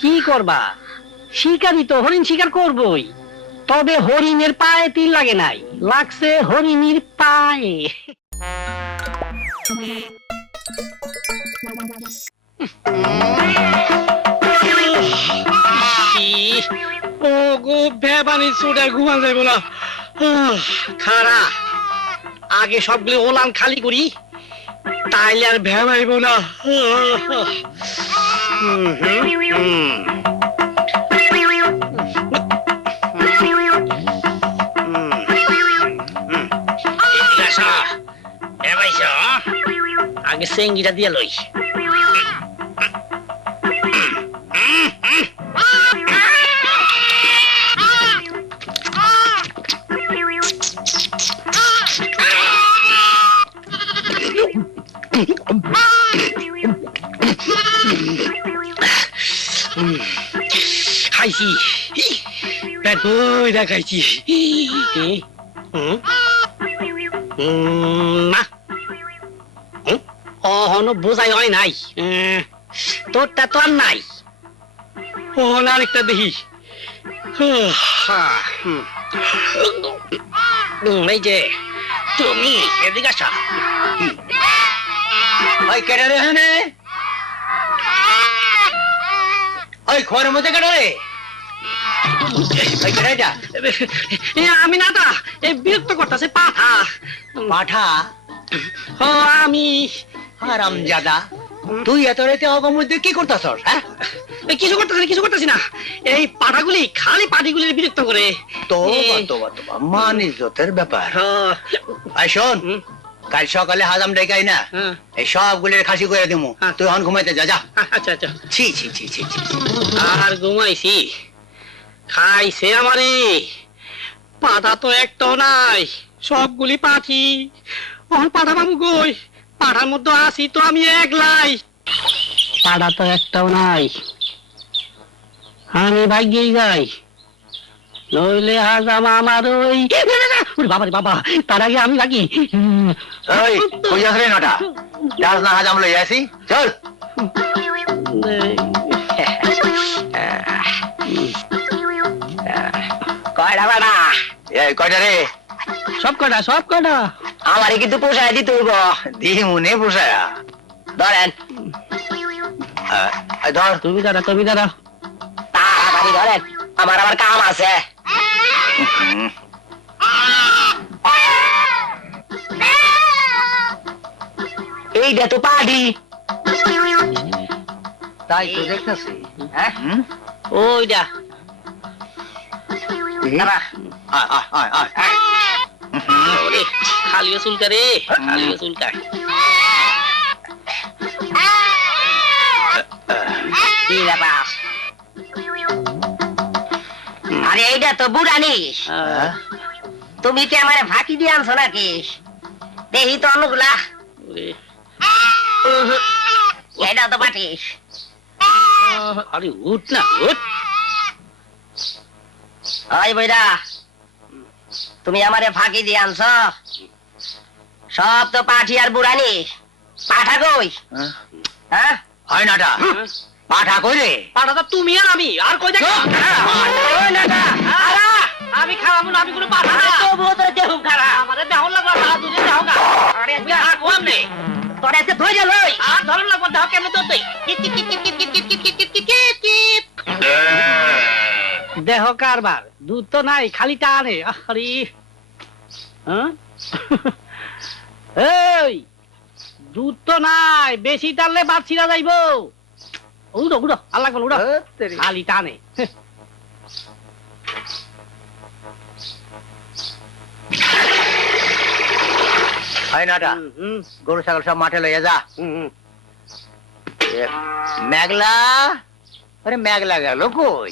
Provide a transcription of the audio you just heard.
কি করবা? শিকারই তো, হরিণ শিকার করবই। তবে হরিণের পায়ে তিল লাগে নাই, লাগছে হরিণীর পায়ে। ও গো বেবানি চোটা ঘুমান যাইব না। খারা আগে সবগুলো ওলান খালি করি, তাইলে আর ভেবাইব না। আগে চেঙ্গিটা দিয়ে লই। খাইছি, পেট বইরা খাইছি। না অহনো বোঝাই হয় নাই, তোরটা তো আর নাই। ওহন আরেকটা দেখি। এই যে তুমি এদিকে আসা। ওই কেটে রে, হ্যাঁ ওই খোয়ারের মধ্যে কেটে রে। আমি না তা বিরক্ত করতেছে পাঠা। পাঠা? আমি হারামজাদা, তুই এত রাতে অগম মধ্যে কি করতেছস? হ্যাঁ, কিছু করতেছি না। এই পাঠাগুলি খালি পাটিগুলি বিরক্ত করে। তোবা তোবা তোবা, মান ইজ্জতের ব্যাপার। আই শোন, কাল সকালে হাজাম ডেকাই না, এই সবগুলির খাসি করে দিমু। তুই হন ঘুমাইতে যা যা। আচ্ছা আচ্ছা। ছি ছি ছি ছি ছি। আর ঘুমাইছি, খাইছে আমারে। পাঠা তো একটাও নাই, সবগুলি পাঠি। পাঠা বাবু কই? পাঠার মধ্যে আছি তো আমি একলাই। পাঠা তো একটাও নাই, আমি ভাগ্যেই যাই। নইলে হাজাম আমার ওই বাবারে বাবা, তার আগে আমি ভাগি। ওই কই যাস রে নটা? যাস না হাজাম লই আসি, চল। কয়টা বাড়া? এই কয়টা রে? সব কয়টা, সব কয়টা। আমারে কিন্তু পোষায় দিতে হইব। দিমুনে পোষায়া ধরেন। ধর। তুমি দাঁড়া, তুমি দাঁড়া। তাড়াতাড়ি ধরেন, আমার আবার কাম আছে। এইটা তো পাডি। তাই তো দেখতেছি। হ্যাঁ, ওইটা খালিও চুলকা রে, খালিও চুলকা। আরে এইটা তো বুড়ানিস। তুমি কি আমার ফাঁকি দিয়ে আনছো নাকি? দেখি তো অন্যগুলা। এটা তো পাঠিস। আরে উঠ না, উঠ। ওই বইরা, তুমি আমারে ফাঁকি দিয়ে আনছো। সব তো পাঠি আর বুড়ানি। পাঠা কই? হ্যাঁ, হয় নাটা, পাঠা কই রে? পাঠা তো তুমি আর আমি, আর কই দেখ। আমি খাওয়াবো না, আমি কোনো পাঠা না। তবুও তোর দেহ খারাপ। আমাদের দেহন লাগলো না, দুদিন দেহ গা। আরে তুমি আর কোন নেই, তোর এসে ধরে লই। আর ধরন লাগবো দেহ কেমনে তোর দেই। দেহ কারবার, দুধ তো নাই, খালি টানে। আরে এই দুধ তো নাই, বেশি টানলে বাদ ছিড়া যাইব। উড়ো উড়ো, আর লাগবে উড়ো, খালি টানে। হয় নাটা, গরু ছাগল সব মাঠে লইয়া যা। মেঘলা, আরে মেঘলা গেল কই?